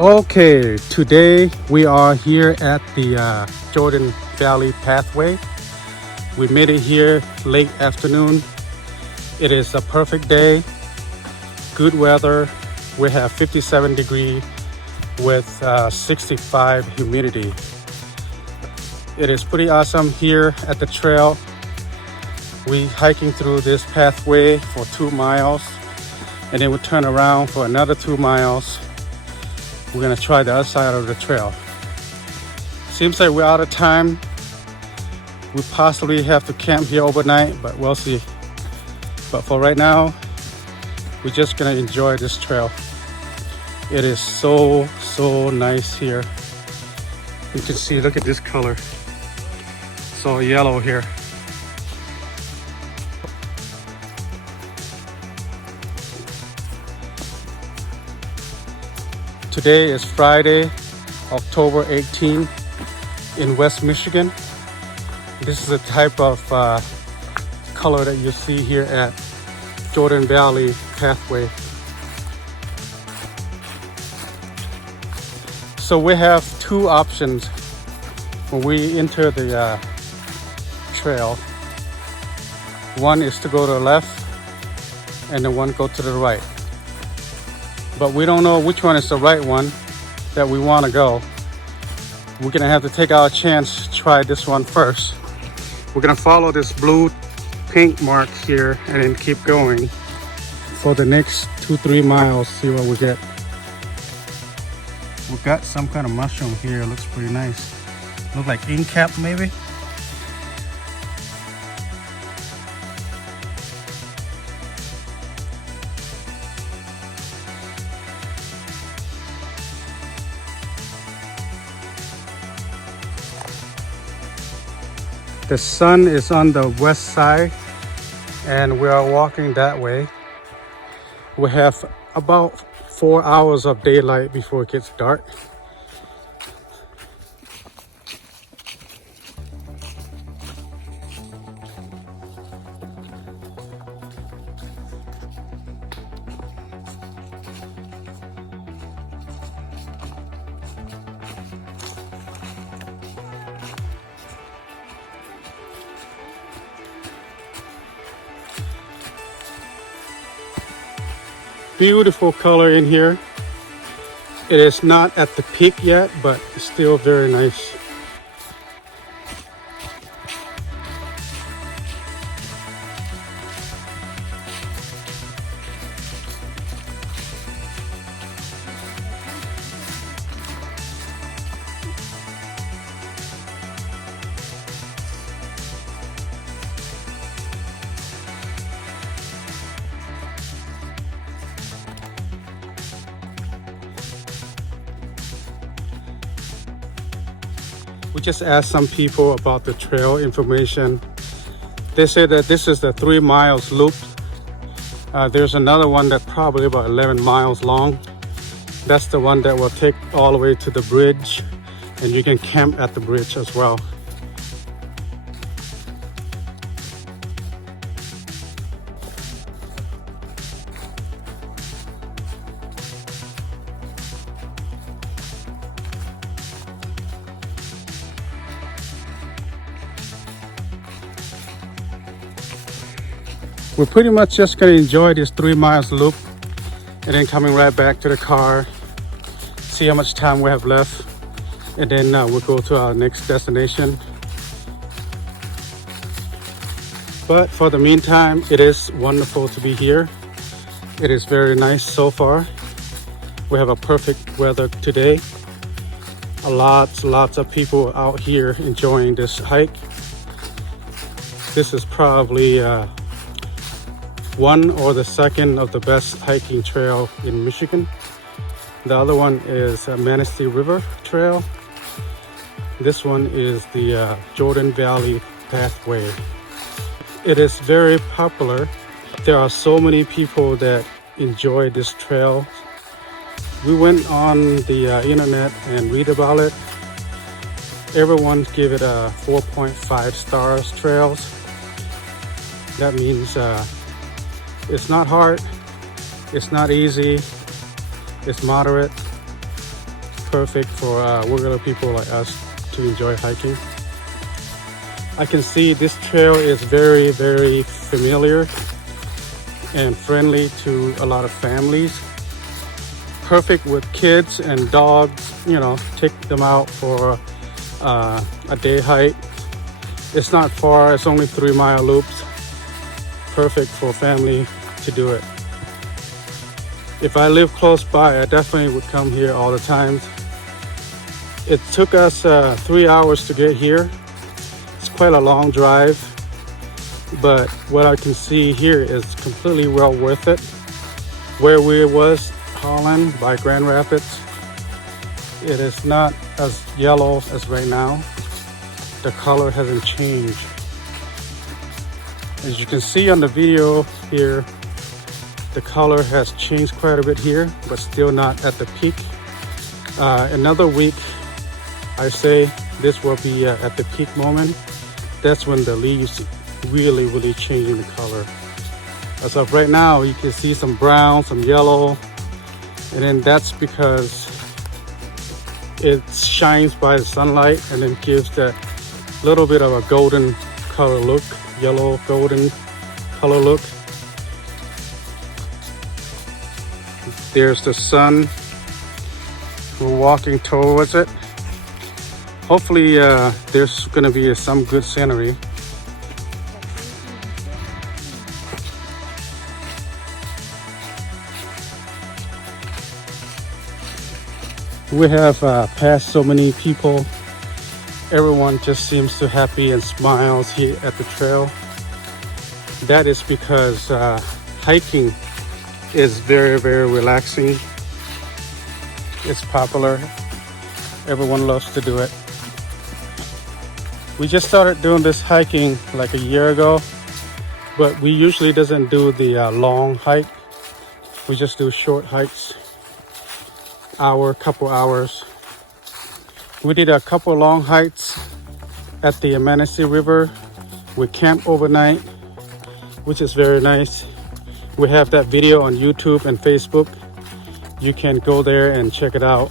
Okay, today we are here at the Jordan Valley Pathway. We made it here late afternoon. It is a perfect day, good weather. We have 57 degree with 65 humidity. It is pretty awesome here at the trail. We hiking through this pathway for 2 miles and then we turn around for another 2 miles. We're gonna try the other side of the trail. Seems like we're out of time. We possibly have to camp here overnight, but we'll see. But for right now, we're just gonna enjoy this trail. It is so nice here. You can see, look at this color. It's all yellow here. Today is Friday, October 18 in West Michigan. This is the type of color that you see here at Jordan Valley Pathway. So we have two options when we enter the trail. One is to go to the left and the one go to the right. But we don't know which one is the right one that we want to go. We're gonna have to take our chance to try this one first. We're gonna follow this blue pink mark here and then keep going for the next 2-3 miles, see what we get. We've got some kind of mushroom here, looks pretty nice. Look like ink cap maybe. The sun is on the west side and we are walking that way. We have about 4 hours of daylight before it gets dark. Beautiful color in here. It is not at the peak yet, but it's still very nice. We just asked some people about the trail information. They say that this is the 3 miles loop. There's another one that's probably about 11 miles long. That's the one that will take all the way to the bridge, and you can camp at the bridge as well. We're pretty much just gonna enjoy this 3 miles loop and then coming right back to the car, see how much time we have left, and then we'll go to our next destination. But for the meantime, it is wonderful to be here. It is very nice so far. We have a perfect weather today. Lots of people out here enjoying this hike. This is probably one or the second of the best hiking trail in Michigan. The other one is Manistee River Trail. This one is the Jordan Valley Pathway. It is very popular. There are so many people that enjoy this trail. We went on the internet and read about it. Everyone give it a 4.5 stars trails. That means it's not hard, it's not easy, it's moderate, perfect for regular people like us to enjoy hiking. I can see this trail is very, very familiar and friendly to a lot of families. Perfect with kids and dogs, you know, take them out for a day hike. It's not far, it's only 3-mile loops. Perfect for family to do it. If I live close by, I definitely would come here all the time. It took us 3 hours to get here. It's quite a long drive, but what I can see here is completely well worth it. Where we was, Holland by Grand Rapids, it is not as yellow as right now. The color hasn't changed. As you can see on the video here, the color has changed quite a bit here, but still not at the peak. Another week, I say this will be at the peak moment. That's when the leaves really changing the color. As of right now, you can see some brown, some yellow, and then that's because it shines by the sunlight and then gives that little bit of a golden color look, yellow golden color look. There's the sun. We're walking towards it. Hopefully there's gonna be some good scenery. We have passed so many people. Everyone just seems so happy and smiles here at the trail. That is because hiking is very relaxing. It's popular. Everyone loves to do it. We just started doing this hiking like a year ago, but we usually doesn't do the long hike. We just do short hikes, couple hours. We did a couple long hikes at the Manistee River. We camped overnight, which is very nice. We have that video on YouTube and Facebook. You can go there and check it out.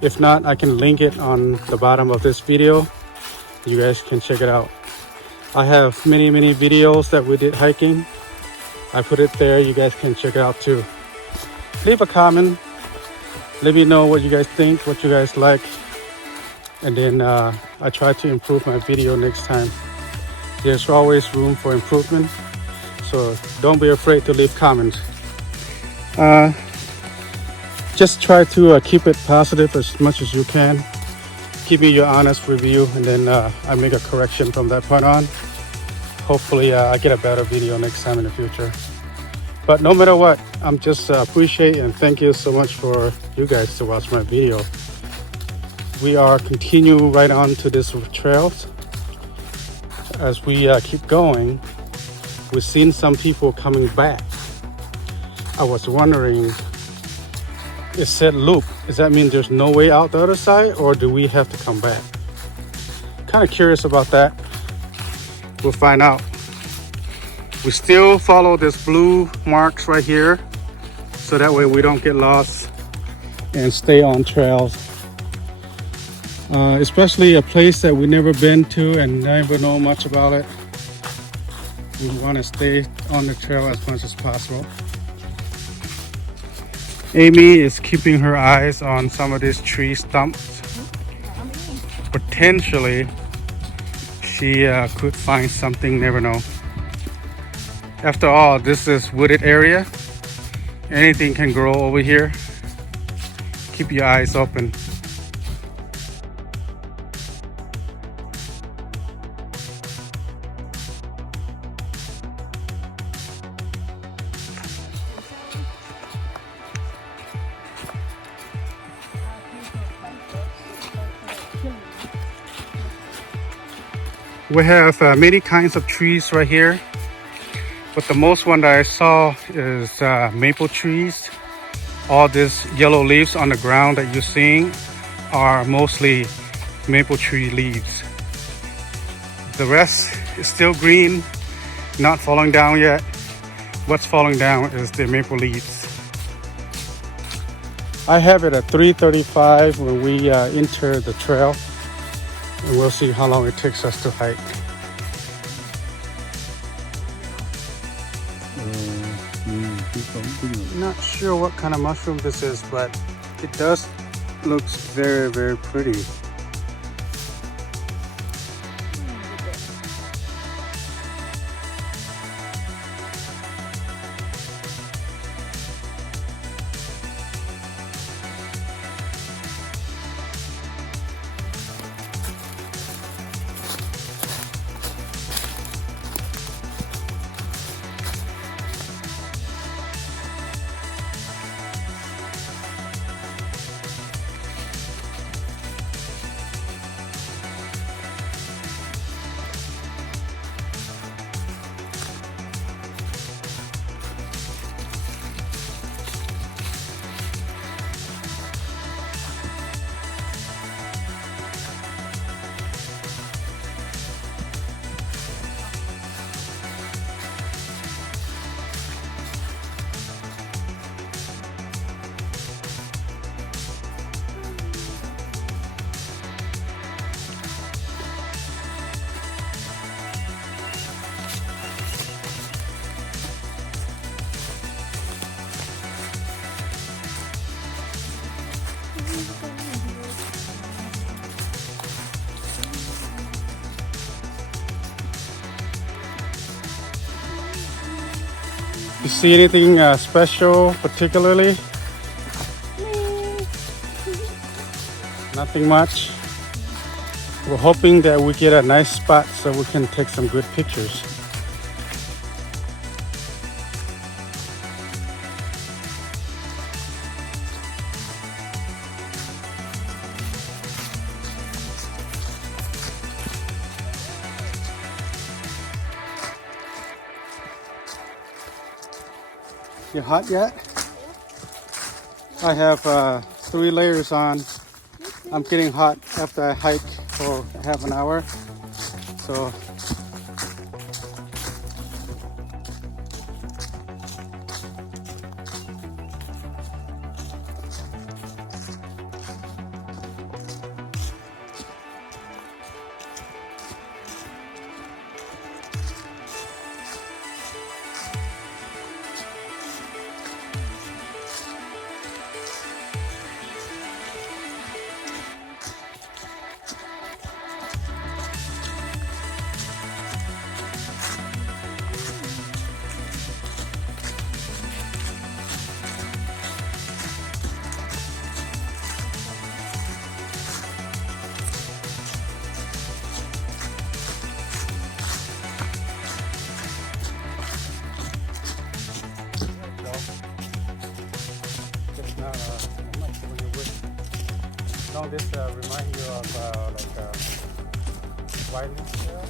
If not, I can link it on the bottom of this video. You guys can check it out. I have many videos that we did hiking. I put it there. You guys can check it out too. Leave a comment. Let me know what you guys think, what you guys like. And then I try to improve my video next time. There's always room for improvement. So don't be afraid to leave comments. Just try to keep it positive as much as you can. Give me your honest review, and then I make a correction from that point on. Hopefully I get a better video next time in the future. But no matter what, I'm just appreciate and thank you so much for you guys to watch my video. We are continuing right on to this trail. As we keep going, we've seen some people coming back. I was wondering, it said loop. Does that mean there's no way out the other side, or do we have to come back? Kind of curious about that. We'll find out. We still follow this blue marks right here, so that way we don't get lost and stay on trails. Especially a place that we've never been to and never know much about it. We want to stay on the trail as much as possible. Amy is keeping her eyes on some of these tree stumps. Potentially, she could find something, never know. After all, this is wooded area. Anything can grow over here. Keep your eyes open. We have many kinds of trees right here, but the most one that I saw is maple trees. All these yellow leaves on the ground that you're seeing are mostly maple tree leaves. The rest is still green, not falling down yet. What's falling down is the maple leaves. I have it at 3:35 when we enter the trail, and we'll see how long it takes us to hike. Not sure what kind of mushroom this is, but it does looks very, very pretty. You see anything special, particularly? Nothing much. We're hoping that we get a nice spot so we can take some good pictures. You hot yet? I have 3 layers on. I'm getting hot after I hike for half an hour. So don't this remind you of like Wiley Trail?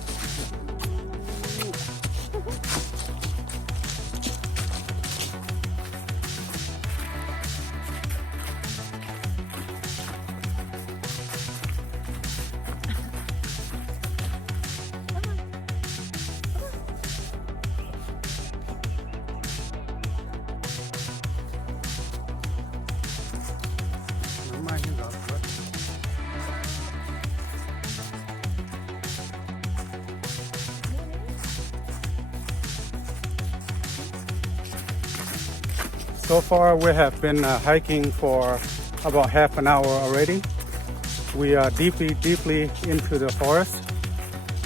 So far we have been hiking for about half an hour already. We are deeply into the forest.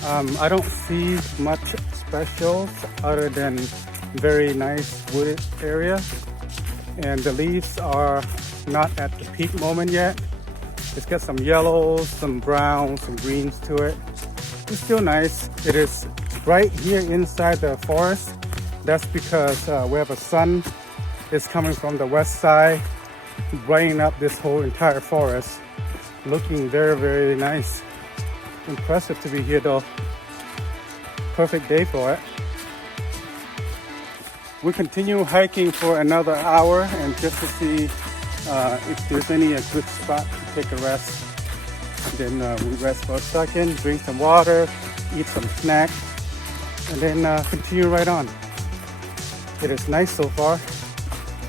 I don't see much special other than very nice wooded area, and the leaves are not at the peak moment yet. It's got some yellows, some browns, some greens to it. It's still nice. It is bright here inside the forest. That's because we have a sun is coming from the west side, brightening up this whole entire forest. Looking very, very nice. Impressive to be here though. Perfect day for it. We continue hiking for another hour and just to see if there's any good spot to take a rest. Then we rest for a second, drink some water, eat some snack, and then continue right on. It is nice so far.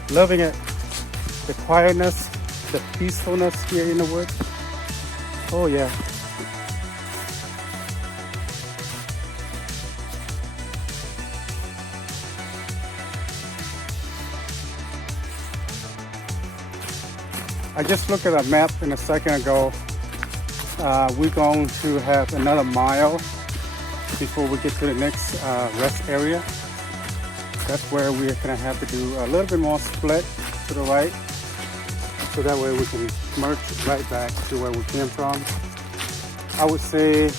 Loving it. The quietness, the peacefulness here in the woods. Oh yeah. I just looked at a map a second ago. We're going to have another mile before we get to the next rest area. That's where we're gonna have to do a little bit more split to the right, so that way we can merge right back to where we came from. I would say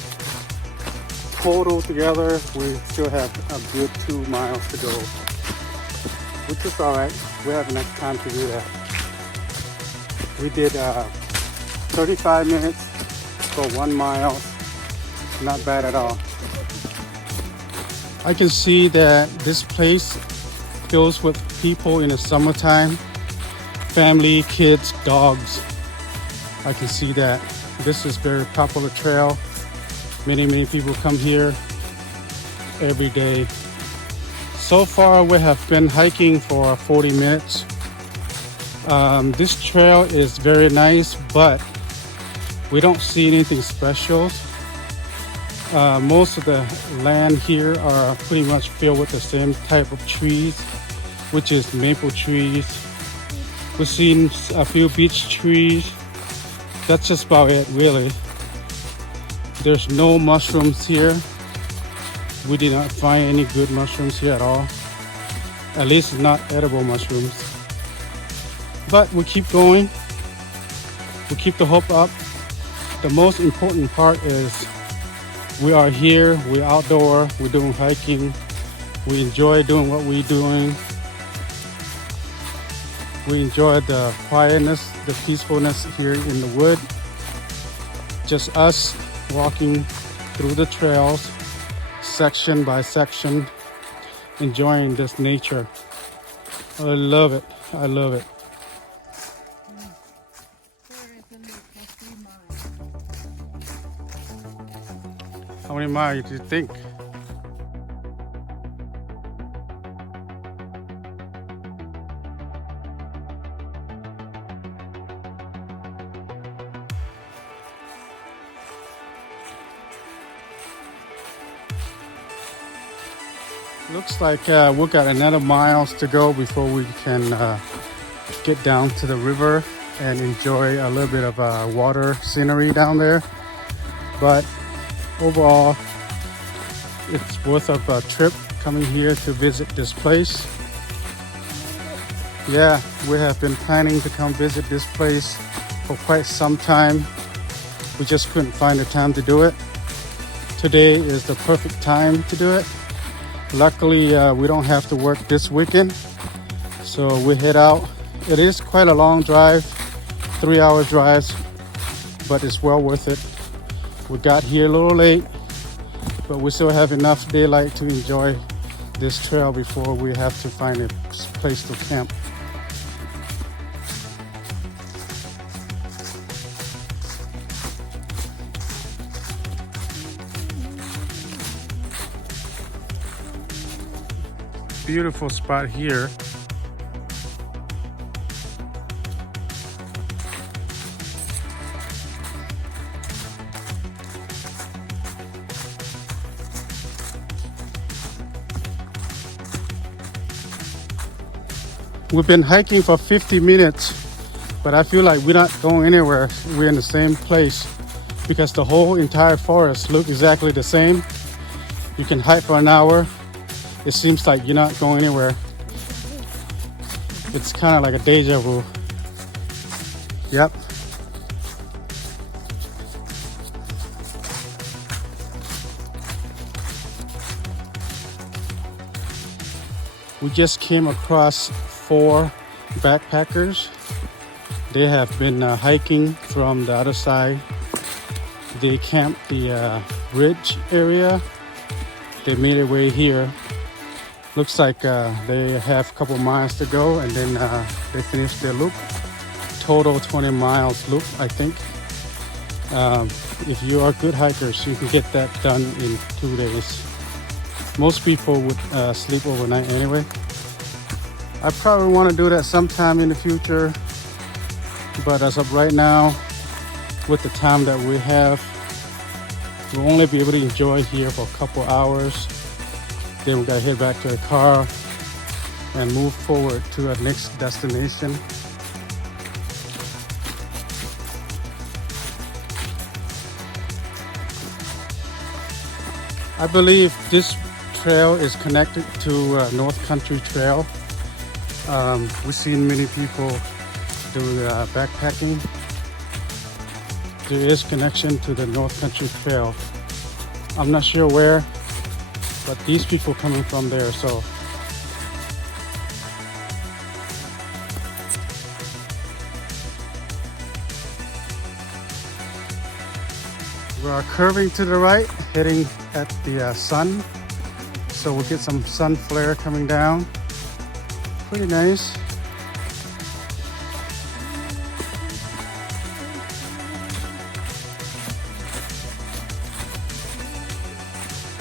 total together, we still have a good 2 miles to go, which is all right. We have enough time to do that. We did 35 minutes for 1 mile. Not bad at all. I can see that this place fills with people in the summertime. Family, kids, dogs. I can see that. This is very popular trail. Many people come here every day. So far we have been hiking for 40 minutes. This trail is very nice, but we don't see anything special. Most of the land here are pretty much filled with the same type of trees, which is maple trees. We've seen a few beech trees. That's just about it, really. There's no mushrooms here. We did not find any good mushrooms here at all. At least not edible mushrooms. But we keep going. We keep the hope up. The most important part is we are here, we're outdoor, we're doing hiking. We enjoy doing what we're doing. We enjoy the quietness, the peacefulness here in the wood. Just us walking through the trails, section by section, enjoying this nature. I love it. I love it. How many miles do you think? Looks like we've got another miles to go before we can get down to the river and enjoy a little bit of water scenery down there. But overall, it's worth of a trip coming here to visit this place. Yeah, we have been planning to come visit this place for quite some time. We just couldn't find the time to do it. Today is the perfect time to do it. Luckily, we don't have to work this weekend, so we head out. It is quite a long drive, 3-hour drives, but it's well worth it. We got here a little late, but we still have enough daylight to enjoy this trail before we have to find a place to camp. Beautiful spot here. We've been hiking for 50 minutes, but I feel like we're not going anywhere. We're in the same place because the whole entire forest looks exactly the same. You can hike for an hour. It seems like you're not going anywhere. It's kind of like a deja vu. Yep. We just came across 4 backpackers. They have been hiking from the other side. They camped the ridge area. They made their way here. Looks like they have a couple miles to go, and then they finished their loop. Total 20 miles loop, I think. If you are good hikers, you can get that done in 2 days. Most people would sleep overnight anyway. I probably want to do that sometime in the future. But as of right now, with the time that we have, we'll only be able to enjoy here for a couple hours. Then we gotta head back to the car and move forward to our next destination. I believe this trail is connected to North Country Trail. We've seen many people do backpacking. There is connection to the North Country Trail. I'm not sure where, but these people coming from there, so. We are curving to the right, heading at the sun. So we'll get some sun flare coming down. Pretty nice.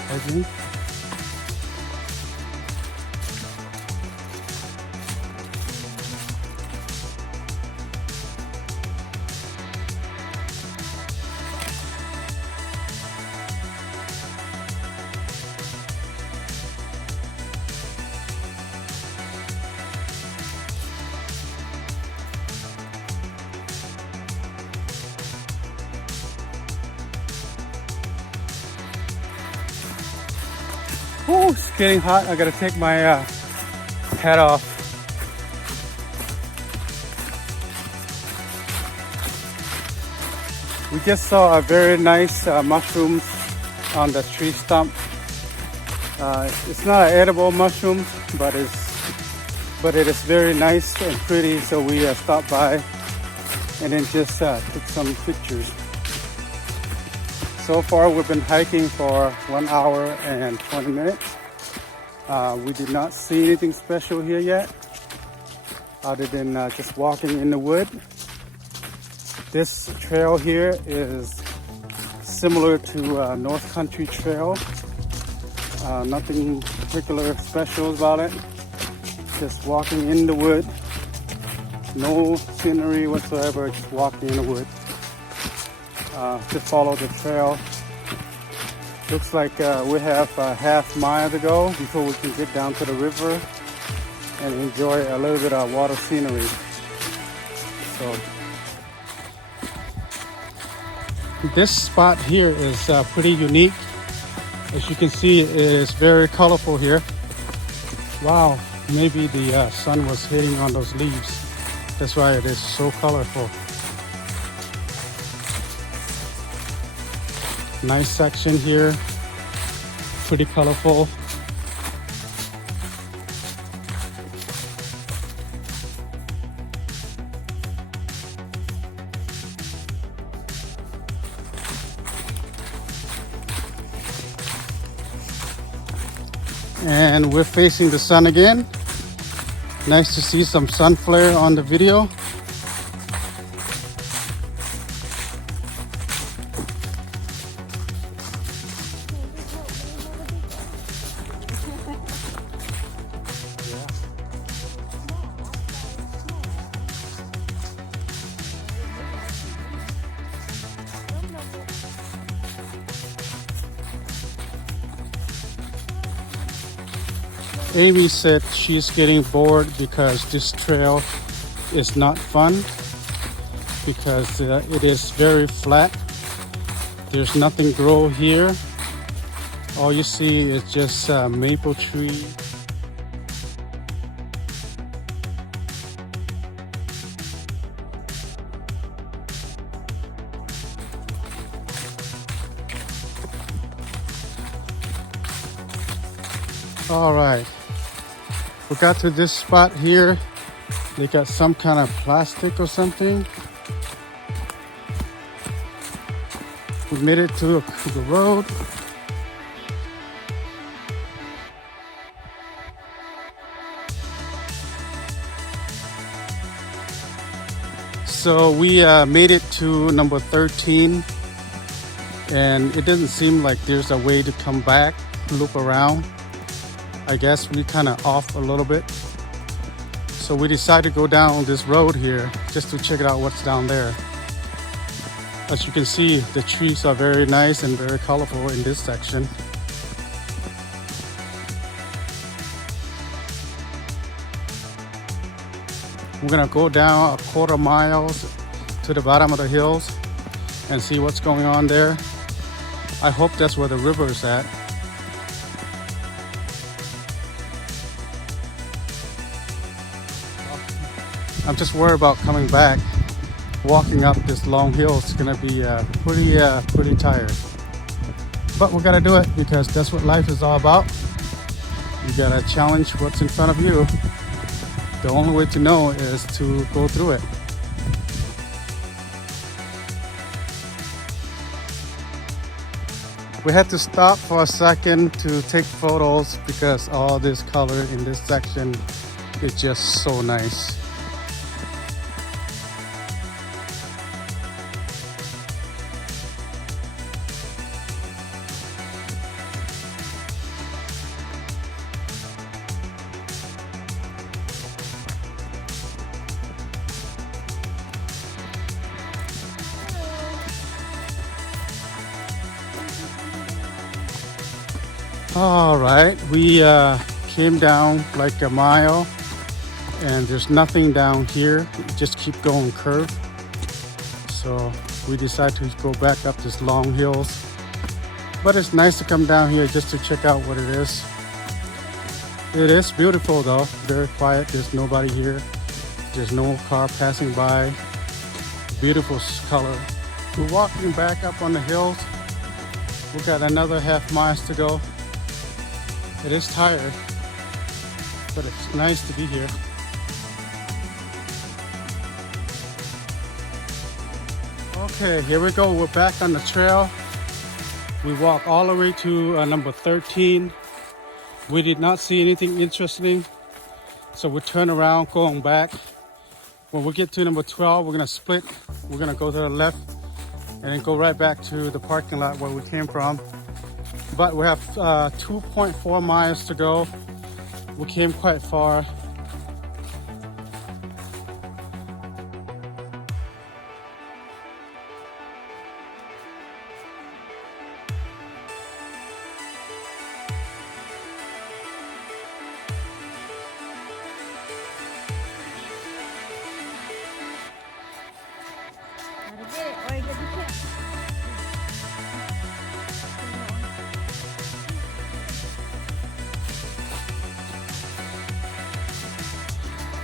Edging. Oh, it's getting hot. I gotta take my hat off. We just saw a very nice mushrooms on the tree stump. It's not an edible mushroom, but it is very nice and pretty. So we stopped by and then just took some pictures. So far, we've been hiking for 1 hour and 20 minutes. We did not see anything special here yet, other than just walking in the wood. This trail here is similar to North Country Trail. Nothing particular special about it. Just walking in the wood. No scenery whatsoever, just walking in the wood. To follow the trail. Looks like we have a half mile to go before we can get down to the river and enjoy a little bit of water scenery. So this spot here is pretty unique. As you can see, it is very colorful here. Wow, maybe the sun was hitting on those leaves. That's why it is so colorful. Nice section here, pretty colorful. And we're facing the sun again. Nice to see some sun flare on the video. Amy said she's getting bored because this trail is not fun, because it is very flat. There's nothing grow here. All you see is just maple tree. All right, we got to this spot here. They got some kind of plastic or something. We made it to the road. So we made it to number 13, and it doesn't seem like there's a way to come back, loop around. I guess we kind of off a little bit. So So we decided to go down this road here just to check it out what's down there. As you can see, the trees are very nice and very colorful in this section. We're gonna go down a quarter mile to the bottom of the hills and see what's going on there. I hope that's where the river is at. I'm just worried about coming back. Walking up this long hill is gonna be pretty tired. But we gotta do it because that's what life is all about. You gotta challenge what's in front of you. The only way to know is to go through it. We had to stop for a second to take photos because all this color in this section is just so nice. All right, we came down like a mile and there's nothing down here. Just keep going curve. So we decided to go back up this long hills. But it's nice to come down here just to check out what it is. It is beautiful though, very quiet. There's nobody here. There's no car passing by. Beautiful color. We're walking back up on the hills. We've got another half mile to go. It is tired, but it's nice to be here. Okay, here we go. We're back on the trail. We walked all the way to number 13. We did not see anything interesting, so we turn around going back. When we get to number 12, we're gonna split. We're gonna go to the left and then go right back to the parking lot where we came from. But we have 2.4 miles to go. We came quite far.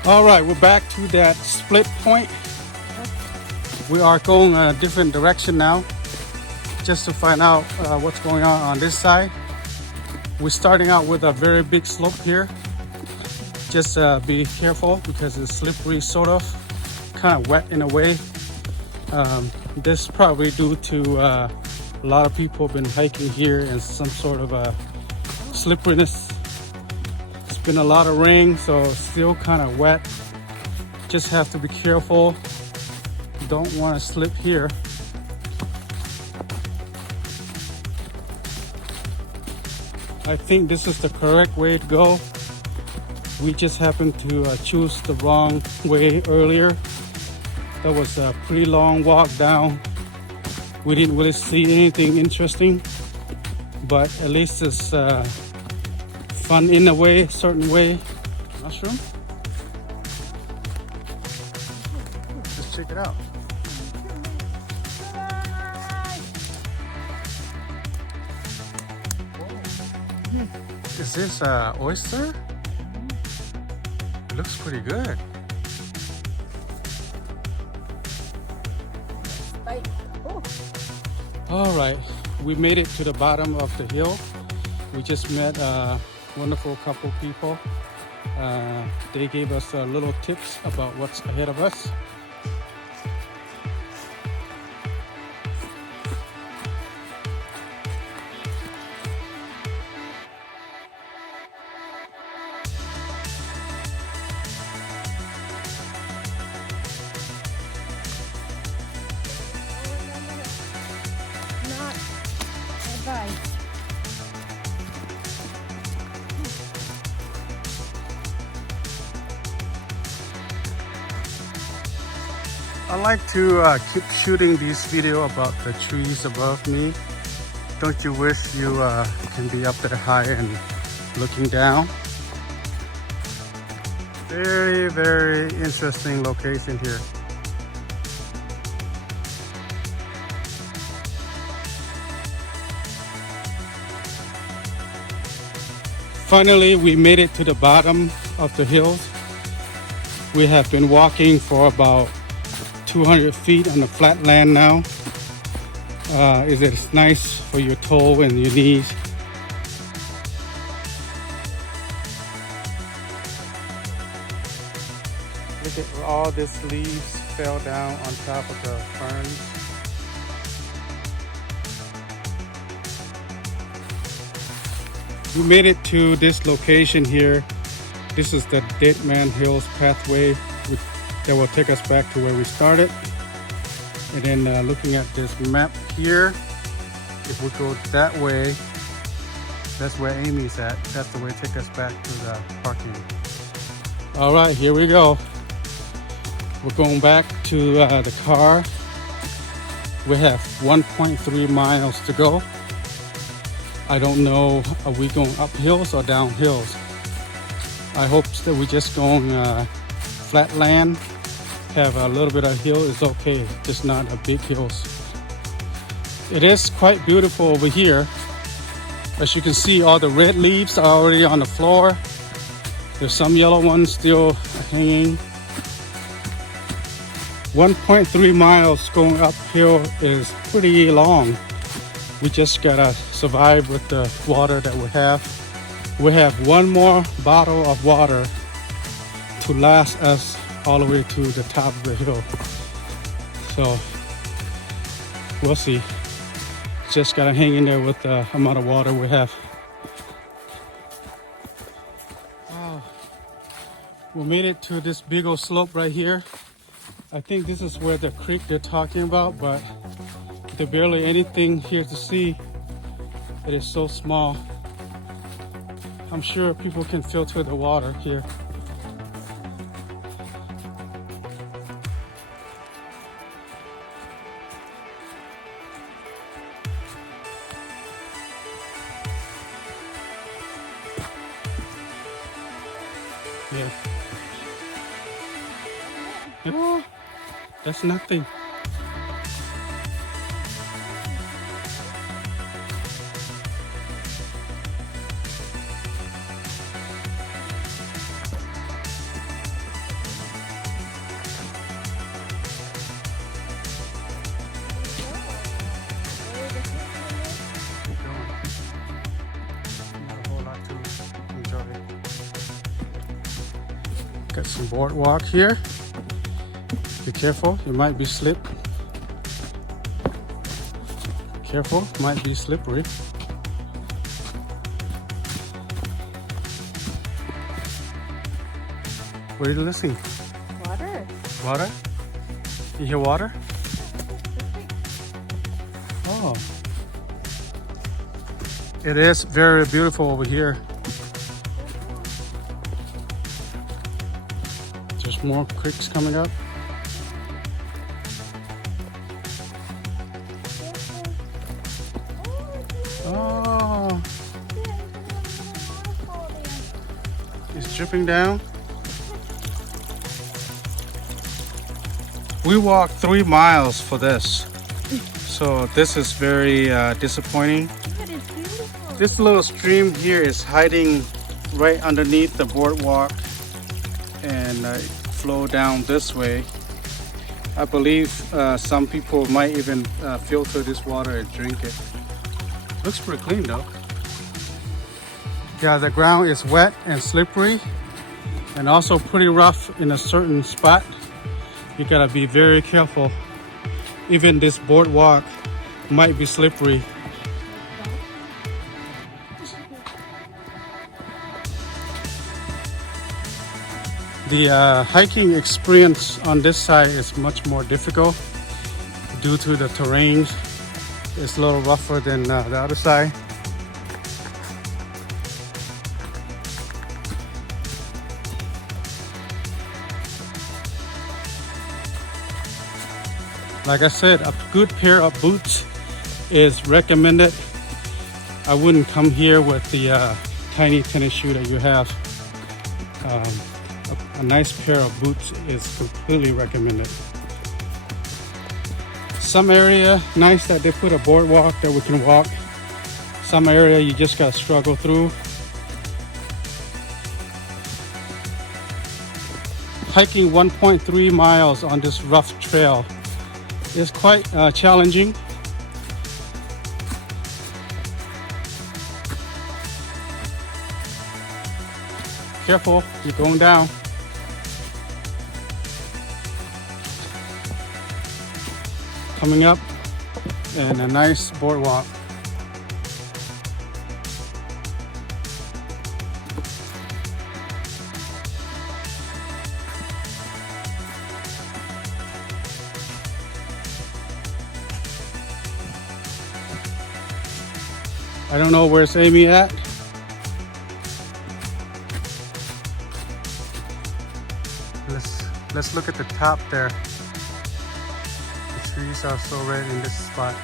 All right, we're back to that split point. We are going a different direction now, just to find out what's going on this side. We're starting out with a very big slope here. Just be careful because it's slippery, sort of, kind of wet in a way. This is probably due to a lot of people have been hiking here and some sort of slipperiness. It's been a lot of rain, so it's still kind of wet. Just have to be careful. Don't want to slip here. I think this is the correct way to go. We just happened to choose the wrong way earlier. That was a pretty long walk down. We didn't really see anything interesting, but at least it's fun in a way, certain way. Mushroom? Let's check it out. Is this oyster? It looks pretty good. All right, we made it to the bottom of the hill. We just met a wonderful couple people. They gave us little tips about what's ahead of us. I like to keep shooting these videos about the trees above me. Don't you wish you can be up there high and looking down? Very, very interesting location here. Finally, we made it to the bottom of the hills. We have been walking for about 200 feet on the flat land now. It is nice for your toe and your knees. Look at all these leaves fell down on top of the ferns. We made it to this location here. This is the Dead Man Hills pathway that will take us back to where we started. And then looking at this map here, if we go that way, that's where Amy's at. That's the way to take us back to the parking. All right, here we go. We're going back to the car. We have 1.3 miles to go. I don't know, are we going up hills or down hills? I hope that we're just going flat land, have a little bit of hill is okay, just not a big hills. It is quite beautiful over here. As you can see, all the red leaves are already on the floor. There's some yellow ones still hanging. 1.3 miles going uphill is pretty long. We just gotta survive with the water that we have. We have one more bottle of water to last us all the way to the top of the hill. So we'll see. Just gotta hang in there with the amount of water we have. Wow. We made it to this big old slope right here. I think this is where the creek they're talking about, but there's barely anything here to see. It is so small. I'm sure people can filter the water here. Yeah. Oh, that's nothing. Got some boardwalk here. Be careful, you might be slip. Careful, might be slippery. What are you listening? Water. Water? You hear water? Oh. It is very beautiful over here. There's more creeks coming up. Oh, it's dripping down. We walked 3 miles for this, so this is very disappointing. But it's beautiful. This little stream here is hiding right underneath the boardwalk and flow down this way. I believe some people might even filter this water and drink it. Looks pretty clean though. Yeah, the ground is wet and slippery and also pretty rough in a certain spot. You gotta be very careful. Even this boardwalk might be slippery. The hiking experience on this side is much more difficult due to the terrain. It's a little rougher than the other side. Like I said, a good pair of boots is recommended. I wouldn't come here with the tiny tennis shoe that you have. A nice pair of boots is completely recommended. Some area nice that they put a boardwalk that we can walk. Some area you just gotta struggle through. Hiking 1.3 miles on this rough trail is quite challenging. Careful, you're going down. Coming up and a nice boardwalk. I don't know where's Amy at. Let's look at the top there. The trees are so red in this spot.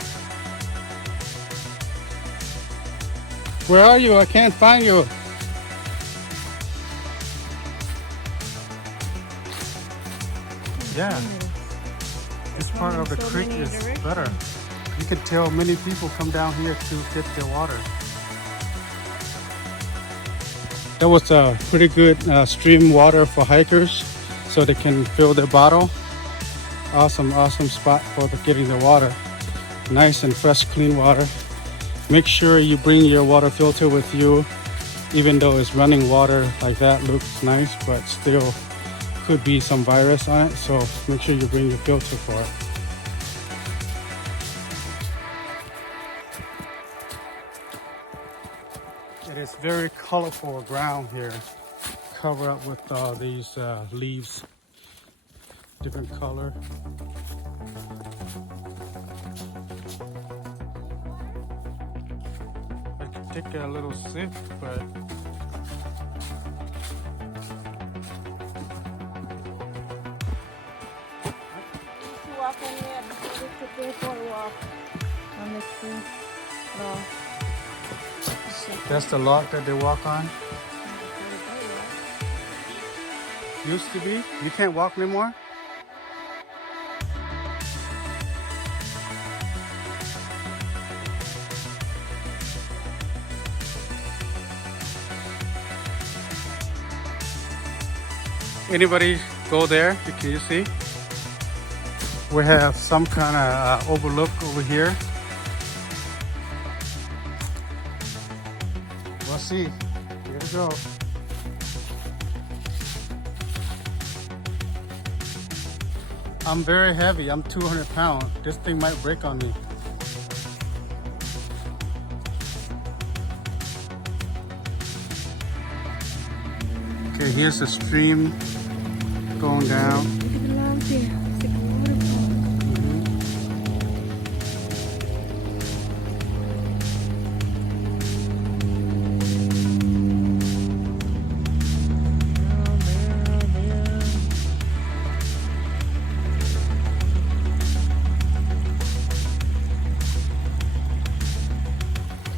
Where are you? I can't find you. Yeah, this part of the creek is better. You can tell many people come down here to get their water. That was a pretty good stream water for hikers, so they can fill their bottle. Awesome spot for getting the water. Nice and fresh, clean water. Make sure you bring your water filter with you. Even though it's running water like that, looks nice, but still could be some virus on it. So make sure you bring your filter for it. It is very colorful ground here, covered up with these leaves, different color. I could take a little sip, but Walk on here before we took there for a walk on this thing. No. that's the log that they walk on. Used to be. You can't walk anymore. Anybody go there? Can you see? We have some kind of overlook over here. We'll see. Here we go. I'm very heavy. I'm 200 pounds. This thing might break on me. Okay, here's the stream going down.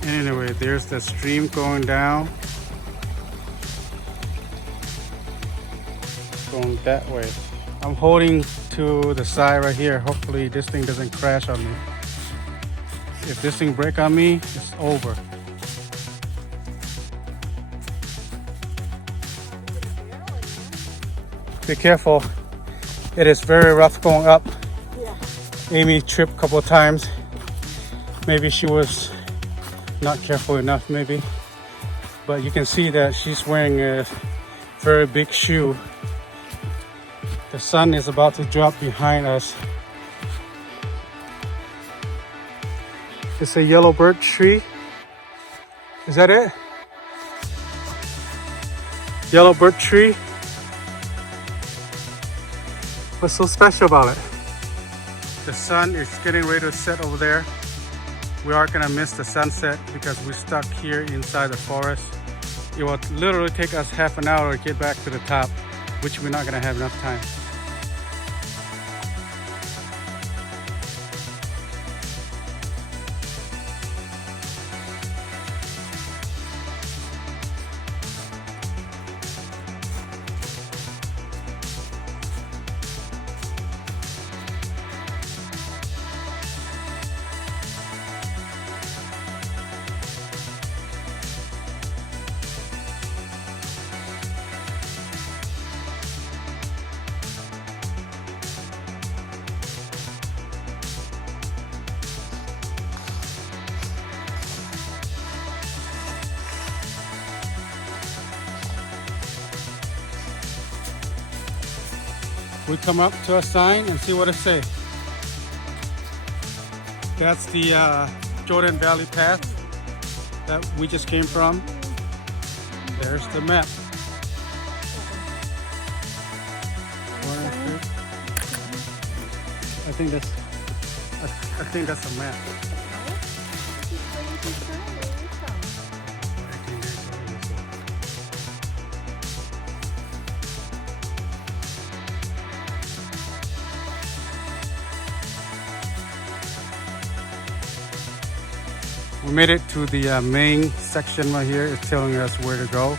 Anyway, there's the stream going down. Going that way. I'm holding to the side right here. Hopefully this thing doesn't crash on me. If this thing break on me, it's over. Be careful. It is very rough going up. Yeah. Amy tripped a couple of times. Maybe she was not careful enough, maybe. But you can see that she's wearing a very big shoe. The sun is about to drop behind us. It's a yellow birch tree. Is that it? Yellow birch tree. What's so special about it? The sun is getting ready to set over there. We are gonna miss the sunset because we're stuck here inside the forest. It will literally take us half an hour to get back to the top, which we're not gonna have enough time. We come up to a sign and see what it says. That's the Jordan Valley Path that we just came from. There's the map. I think that's a map. We made it to the main section right here. It's telling us where to go.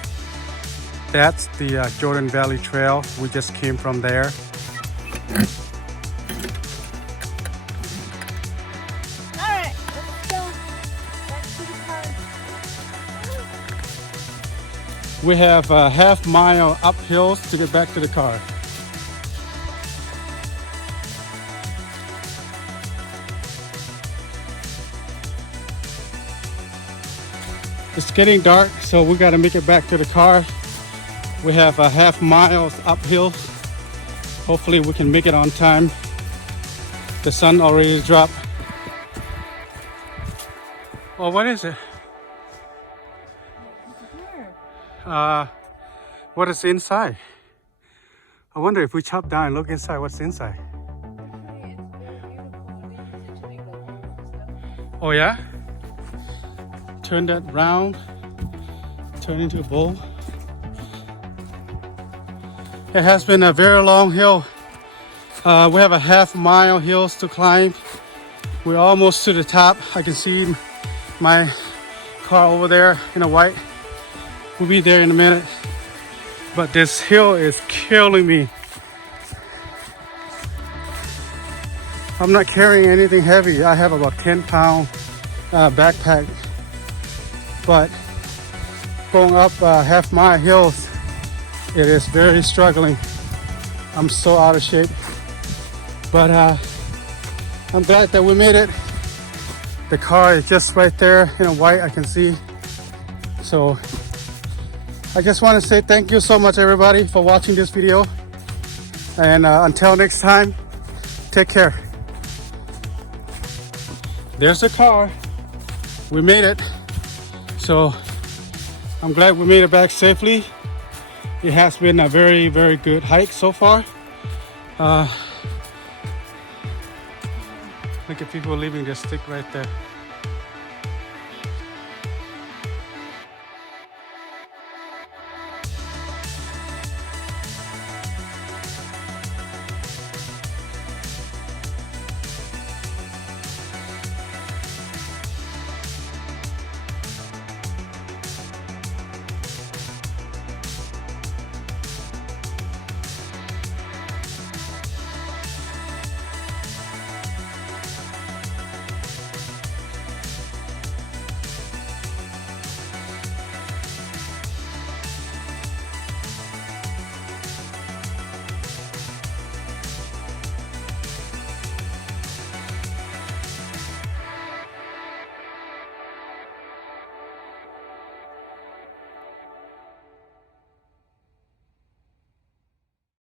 That's the Jordan Valley Trail. We just came from there. Alright, let's go back to the car. We have a half mile up hills to get back to the car. It's getting dark, so we gotta make it back to the car. We have a half mile uphill. Hopefully we can make it on time. The sun already dropped. Oh, what is it? What is inside? I wonder if we chop down and look inside, what's inside? Oh yeah? Turn that round, turn into a bowl. It has been a very long hill. We have a half mile hills to climb. We're almost to the top. I can see my car over there in a white. We'll be there in a minute. But this hill is killing me. I'm not carrying anything heavy. I have about 10-pound backpack. But going up half mile hills, it is very struggling. I'm so out of shape. But I'm glad that we made it. The car is just right there in white, I can see. So I just want to say thank you so much everybody for watching this video. And until next time, take care. There's the car. We made it. So I'm glad we made it back safely. It has been a very, very good hike so far. Look at people leaving their stick right there.